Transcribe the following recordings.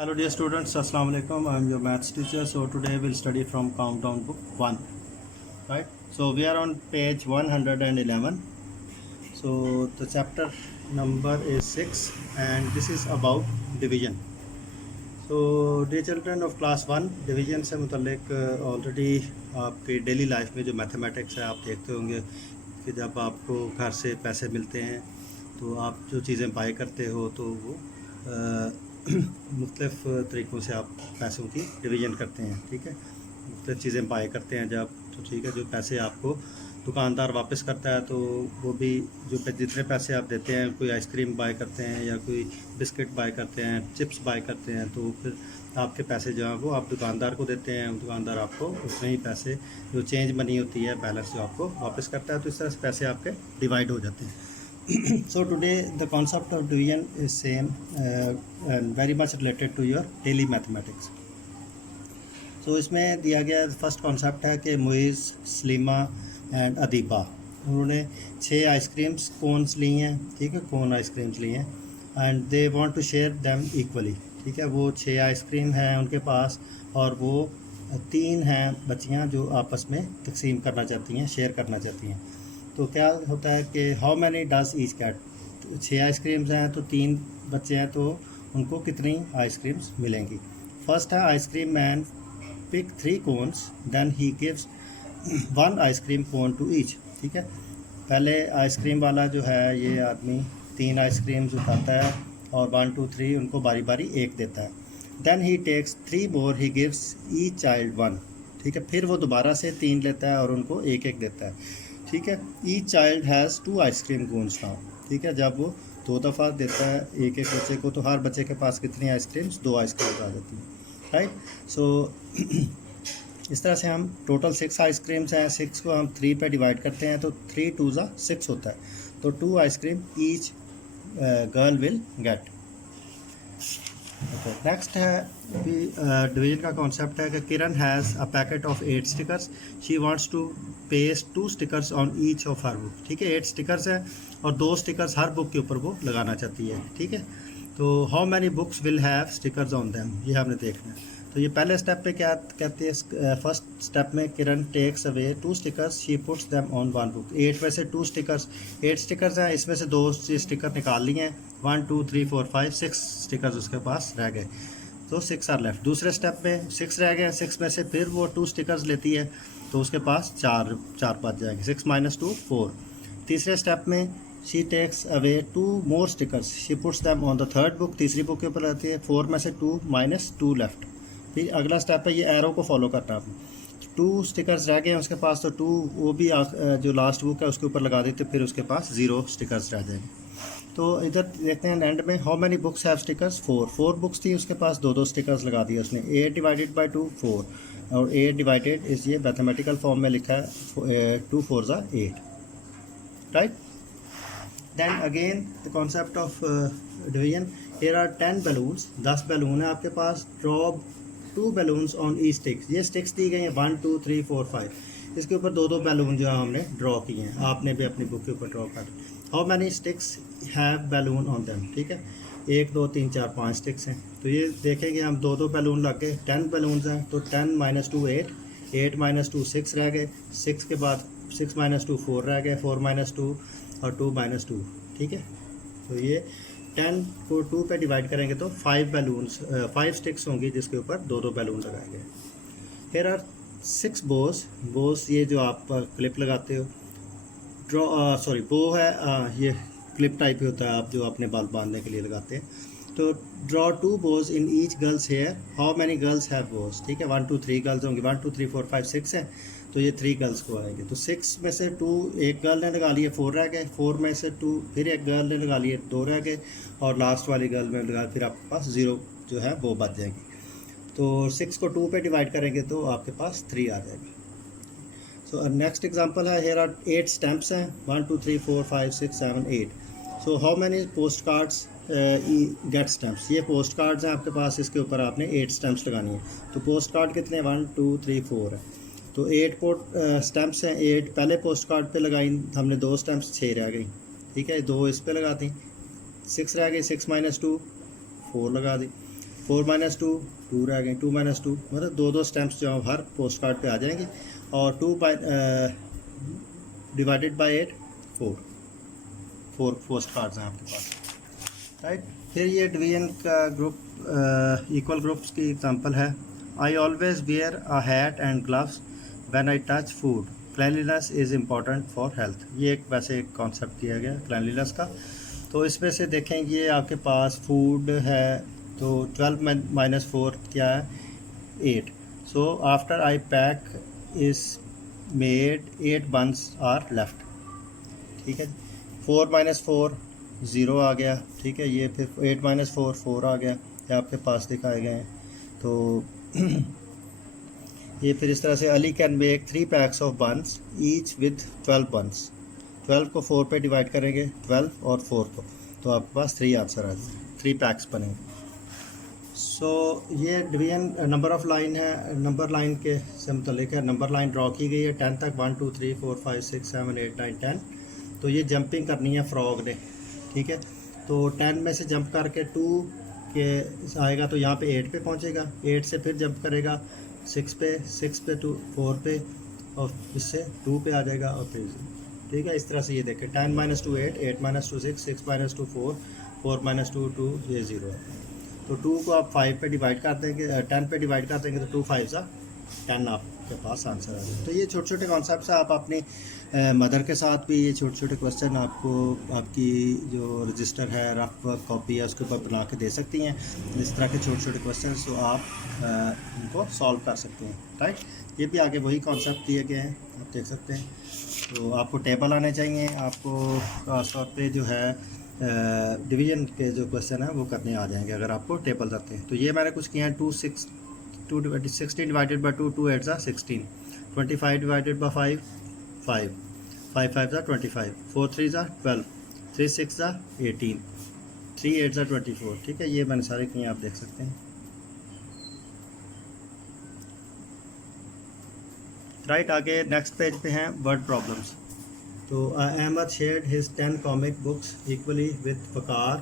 Hello dear students, Assalamu alaikum. I am your maths teacher. So today we'll study from Countdown book 1. Right? So we are on page 111. So the chapter number is 6 and this is about division. So dear children of class 1, division से मुतल्लिक already आपके daily life में जो mathematics है आप देखते होंगे कि जब आपको घर से पैसे मिलते हैं तो आप जो चीज़ें बाय करते हो तो वो मुख्तलिफ़ तरीक़ों से आप पैसों की डिवीज़न करते हैं। ठीक है, मुख्तलिफ़ चीज़ें बाय करते हैं जब, तो ठीक है, जो पैसे आपको दुकानदार वापस करता है तो वो भी जो जितने पैसे आप देते हैं, कोई आइसक्रीम बाय करते हैं या कोई बिस्किट बाय करते हैं, चिप्स बाय करते हैं, तो फिर आपके पैसे जो हैं वो आप दुकानदार को देते हैं, दुकानदार आपको उतने ही पैसे जो चेंज मनी होती है, बैलेंस जो आपको वापस करता है, तो इस तरह से पैसे आपके डिवाइड हो जाते हैं। So today the concept of division is same and very much related to your daily mathematics. So इसमें दिया गया फर्स्ट कॉन्सेप्ट है कि मुइज़, सलीमा एंड अदीबा, उन्होंने 6 आइसक्रीम्स कोन्स ली हैं। ठीक है, कोन आइसक्रीम्स ली हैं and they want to share them equally. ठीक है, वो 6 आइसक्रीम हैं उनके पास और वो 3 हैं बच्चियाँ जो आपस में तकसीम करना चाहती हैं, शेयर करना चाहती हैं। तो क्या होता है कि how many does each cat, 6 ice creams हैं तो 3 बच्चे हैं तो उनको कितनी आइसक्रीम्स मिलेंगी। फर्स्ट है ice cream man pick 3 cones then he gives 1 ice cream cone to each. ठीक है, पहले आइसक्रीम वाला जो है ये आदमी 3 आइसक्रीम्स उठाता है और 1 2 3 उनको बारी बारी एक देता है। Then he takes 3 more he gives each child 1। ठीक है, फिर वो दोबारा से 3 लेता है और उनको एक एक देता है। ठीक है, each child has 2 ice cream cones now. ठीक है, जब वो 2 दफ़ा देता है एक एक बच्चे को तो हर बच्चे के पास कितनी आइसक्रीम्स, 2 आइसक्रीम्स आ जाती हैं। राइट, सो इस तरह से हम टोटल 6 आइसक्रीम्स हैं, 6 को हम 3 पे डिवाइड करते हैं तो 3 2 6 होता है, तो 2 ice cream each girl will get. Next है डिवीजन का कॉन्सेप्ट है कि Kiran has a packet of 8 stickers, she wants to paste 2 stickers on each of her book. ठीक है, 8 स्टिकर्स हैं और 2 स्टिकर्स हर बुक के ऊपर वो लगाना चाहती है। ठीक है, तो how many books will have stickers on them, ये हमने देखना है। तो ये पहले स्टेप पे क्या कहते हैं, फर्स्ट स्टेप में Kiran takes away 2 stickers, she puts them on 1 book. 8 में से 2 स्टिकर्स, 8 स्टिकर्स हैं, इसमें से 2 स्टिकर निकाल लिए हैं, 1 2 3 4 5 6 स्टिकर्स उसके पास रह गए, तो 6 आर लेफ्ट। दूसरे स्टेप में 6 रह गए, 6 में से फिर वो 2 स्टिकर्स लेती है तो उसके पास 4 बच जाएंगे, 6 - 2 4। तीसरे स्टेप में she takes away 2 more stickers, she puts them on the third book, तीसरी बुक के ऊपर रहती है, 4 में से 2 - 2 लेफ्ट। फिर अगला स्टेप है ये एरो को फॉलो करना आपने, 2 स्टिकर्स रह गए हैं उसके पास तो 2 वो भी जो लास्ट बुक है उसके ऊपर लगा देते, फिर उसके पास 0 स्टिकर्स रह जाएंगे। तो इधर देखते हैं एंड में, how many books have stickers, 4 books थी उसके पास, 2 स्टिकर्स लगा दिए उसने। 8 डिवाइडेड बाई 2 4 और 8 डिवाइडेड इस ये मैथमेटिकल फॉर्म में लिखा है 2 4 ज़ा 8। Right, then again the concept of division, here are 10 balloons, 10 balloon है आपके पास, draw 2 balloons on each sticks, ये स्टिक्स दी गई हैं 1 2 3 4 5, इसके ऊपर 2 बैलून जो है हमने ड्रॉ किए हैं, आपने भी अपनी बुक के ऊपर ड्रॉ कर। How many sticks have balloon on them. ठीक है, 1 2 3 4 5 स्टिक्स हैं, तो ये देखेंगे हम 2 बैलून लग गए, 10 बैलून्स हैं तो 10 - 2 8, 8 - 2 6 रह गए, 6 के बाद 6 - 2 4 रह गए, 4 - 2 और 2 - 2। ठीक है, तो ये 10 को 2 पे डिवाइड करेंगे तो 5 स्टिक्स होंगी जिसके ऊपर 2 बैलून लगाए गए। हियर आर 6 बोस, ये जो आप क्लिप लगाते हो, बो है, ये क्लिप टाइप ही होता है, आप जो अपने बाल बांधने के लिए लगाते हैं। तो draw 2 bows in each girls hair, how many girls have bows. ठीक है, 1 2 3 गर्ल्स होंगी, 1 2 3 4 5 6 है तो ये 3 गर्ल्स को आएंगे, तो 6 में से 2 एक गर्ल ने लगा लिए, 4 रह गए, 4 में से 2 फिर एक गर्ल ने लगा लिए, 2 रह गए और लास्ट वाली गर्ल में लगा, फिर आपके पास 0 जो है वो बच जाएगी। तो 6 को 2 पे डिवाइड करेंगे तो आपके पास 3 आ जाएगा। सो नेक्स्ट एग्जांपल है, हियर आर 8 स्टैम्प्स हैं, 1 2 3 4 5 6 7 8। So how many postcards get stamps, ये पोस्ट कार्ड्स हैं आपके पास, इसके ऊपर आपने 8 स्टैम्प्स लगानी है। तो पोस्ट कार्ड कितने हैं, 1 2 3 4 है, तो 8 स्टैम्प्स हैं, 8 पहले पोस्ट कार्ड पे लगाई हमने, 2 स्टैम्प्स 6 रह गई। ठीक है, 2 इस पे लगा दी, 6 रह गई, 6 - 2 4 लगा दी, 4 माइनस 2 2 रह गए, 2 माइनस 2 मतलब दो दो स्टैम्प्स जो हर पोस्ट कार्ड पे आ जाएंगे। और 2 डिवाइडेड बाई 8 4 पोस्ट कार्ड्स हैं आपके पास, राइट। फिर ये डिवीजन का ग्रुप इक्वल ग्रुप्स की एग्जांपल है। I always wear a hat and gloves when I touch food, cleanliness is important for health. ये एक वैसे एक कॉन्सेप्ट किया गया क्लैनलीनेस का। तो इसमें से देखें ये आपके पास फूड है, तो 12 माइनस 4 क्या है 8। So after a pack is made 8 buns are left, ठीक है। 4 माइनस 4 ज़ीरो आ गया, ठीक है। ये फिर 8 माइनस 4 4 आ गया, ये आपके पास दिखाए गए हैं। तो ये फिर इस तरह से Ali can make 3 packs of buns each with 12 buns. 12 को 4 पे डिवाइड करेंगे, 12 और 4 को, तो आपके पास 3 आंसर आ जाए, 3 पैक्स बनेंगे। सो ये डिवीजन नंबर ऑफ लाइन है, नंबर लाइन के से मुतल्लिक है। नंबर लाइन ड्रॉ की गई है 10 तक, 1 2 3 4 5 6 7 8 9 10। तो ये जंपिंग करनी है फ्रॉग ने, ठीक है। तो 10 में से जंप करके 2 के आएगा तो यहाँ पे 8 पे पहुँचेगा, 8 से फिर जंप करेगा 6 पे, 6 पे 2 4 पे, और इससे 2 पे आ जाएगा और फिर, ठीक है। इस तरह से ये देखें 10 माइनस 2 8, 8 माइनस 2 6, 6 माइनस 2 4, 4 माइनस 2 2, ये 0 है। तो 2 को आप 5 पे डिवाइड कर देंगे, 10 पे डिवाइड कर देंगे तो 2 5 सा 10 आपके पास आंसर आ जाए। तो ये छोटे छोटे कॉन्सेप्ट आप अपनी मदर के साथ भी ये छोटे छोटे क्वेश्चन आपको आपकी जो रजिस्टर है, रफ कॉपी है, उसके ऊपर बना के दे सकती हैं। इस तरह के छोटे छोटे क्वेश्चन तो आप उनको सॉल्व कर सकते हैं, राइट। ये भी आगे वही कॉन्सेप्ट दिए गए हैं, आप देख सकते हैं। तो आपको टेबल आने चाहिए, आपको खास तौर पे जो है डिवीजन के जो क्वेश्चन है वो करने आ जाएंगे अगर आपको टेबल आते हैं। तो ये मैंने कुछ किया है, 16 डिवाइडेड बाई 2, 2 8 ज़ा 16, 25 डिवाइडेड बाई 5 5, 5 5 ज़ा 25, 4 3 ज़ा 12, 3 6 ज़ा 18, 3 8 ज़ा 24, ठीक है। ये मैंने सारे किए, आप देख सकते हैं, राइट। आगे नेक्स्ट पेज पे हैं वर्ड प्रॉब्लम्स। तो Ahmad shared his 10 comic books equally with Fakhar,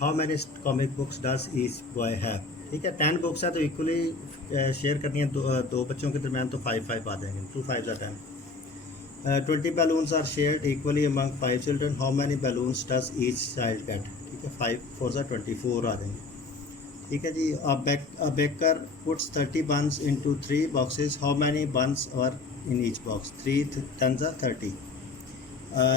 how many comic books does each boy have, ठीक है। 10 बुक्स है तो इक्वली शेयर करनी है दो बच्चों के दरमियान, तो 5 5 आ जाएंगे, 2 5 ज़ा 10। 20 balloons are shared equally among 5 children, how many balloons does each child get, ठीक है। 5 4 ज़ा 24 आ जाएंगे, ठीक है जी। A baker puts 30 buns into 3 boxes, how many buns are in each box, 3 10 ज़ा 30।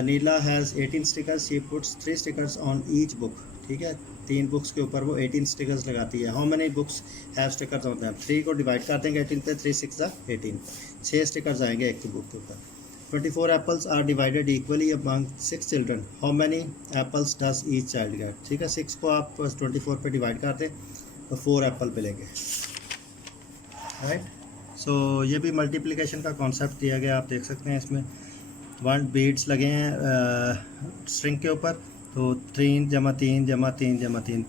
Neela has 18 stickers, she puts 3 stickers on each book, ठीक है। 3 बुक्स के ऊपर वो 18 स्टिकर्स लगाती है। How many books have stickers on them, 3 को डिवाइड कर देंगे 18 पे, 3 6 ज़ा 18, 6 स्टिकर्स आएंगे एक की बुक के ऊपर। 24 apples are divided equally among 6 children, how many apples does each child get, ठीक है। 6 को आप 24 पे डिवाइड कर दें तो 4 एप्पल मिलेंगे, राइट। सो ये भी मल्टीप्लिकेशन का कॉन्सेप्ट दिया गया, आप देख सकते हैं। इसमें 1 बीड्स लगे हैं स्ट्रिंग के ऊपर, तो 3 जमा 3 जमा 3 जमा 3,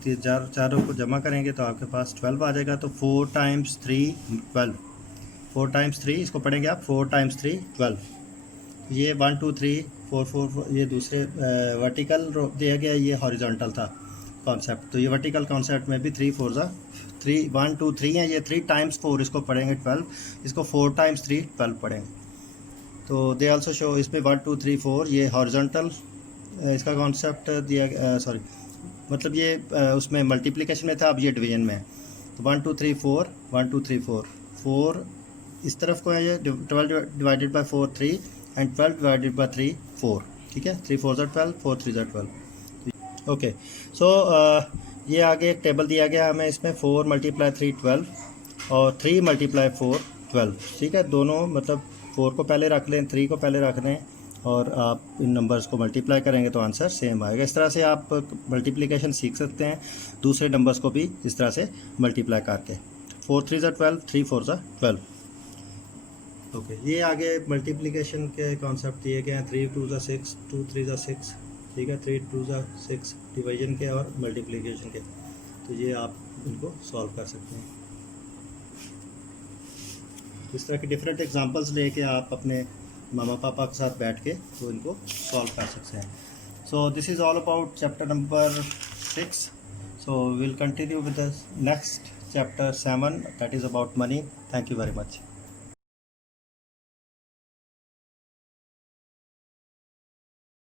चारों को जमा करेंगे तो आपके पास 12 आ जाएगा। तो 4 टाइम्स 3 12, 4 टाइम्स 3, इसको पढ़ेंगे आप 4 टाइम्स 3 12। ये 1 2 3 4 4 ये दूसरे वर्टिकल दिया गया, ये हॉरिजॉन्टल था कॉन्सेप्ट। तो ये वर्टिकल कॉन्सेप्ट में भी 3 4 ज़ा 3 1 2 3 है, ये 3 टाइम्स 4 इसको पढ़ेंगे 12, इसको 4 टाइम्स 3 12 पढ़ेंगे। तो दे आल्सो शो, इसमें 1 2 3 4 ये हॉरिजॉन्टल इसका कॉन्सेप्ट दिया, सॉरी मतलब ये उसमें मल्टीप्लिकेशन में था, अब ये डिवीजन में है। तो 1 2 3 4 1 2 3 4 4 इस तरफ को है, ये 12 divided by 4 3 and 12 divided by 3 4, ठीक है। 3 4 ज़ा 12, 4 3 ज़ा 12, ओके। सो ये आगे एक टेबल दिया गया हमें, इसमें 4 × 3 12 और 3 × 4 12, ठीक है। दोनों मतलब 4 को पहले रख लें, 3 को पहले रख लें, और आप इन नंबर्स को मल्टीप्लाई करेंगे तो आंसर सेम आएगा। इस तरह से आप मल्टीप्लिकेशन सीख सकते हैं दूसरे नंबर्स को भी इस तरह से मल्टीप्लाई करके। 4 3 ज़ा 12, 3 4 ज़ा 12, ओके। ये आगे मल्टीप्लिकेशन के कॉन्सेप्ट दिए गए हैं, 3 2 ज़ा 6, 2 3 ज़ा 6, ठीक है। 3 2 ज़ा 6 डिवीजन के और मल्टीप्लिकेशन के, तो ये आप इनको सॉल्व कर सकते हैं। इस तरह के डिफरेंट एग्जांपल्स लेके आप अपने मामा पापा के साथ बैठ के तो इनको सॉल्व कर सकते हैं। So this is all about chapter number 6। So we'll continue with the next chapter 7, that is about money. Thank you very much.